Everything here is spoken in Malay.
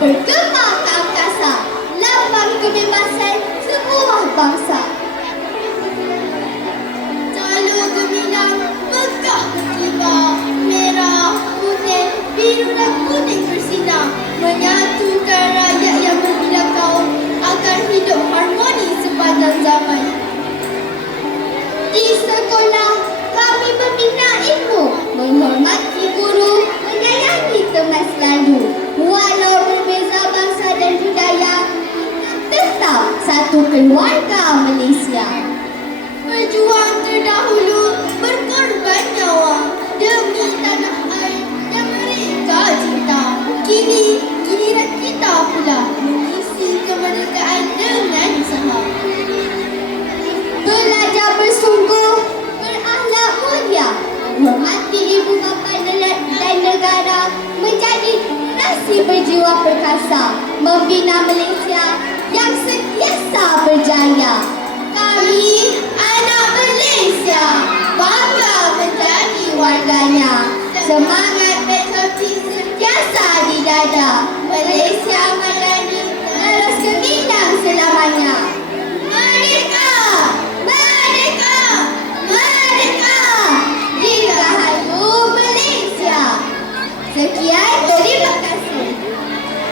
bergema ke angkasa, lambang kebebasan sebuah bangsa. Jalur gemilang megah berkibar, merah, putih, biru dan kuning bersinar, menyatukan rakyat yang berbeza kaum agar hidup harmoni sepanjang zaman. Di sekolah kami membina ilmu, menghormati guru, menyayangi teman selalu. Walau berbeza bangsa dan budaya, tetap satu keluarga Malaysia. Berjuang terdahulu, berkorban nyawa demi tanah air yang mereka cinta. Kini giliran kita pula mengisi kemerdekaan dengan usaha. Belajar bersungguh, berakhlak mulia, menghormati ibu bapa dan negara, menjadi generasi berjiwa perkasa, membina Malaysia yang sentiasa berjaya. Kami anak Malaysia, bangga menjadi warganya. Semangat patriotik sentiasa di dada.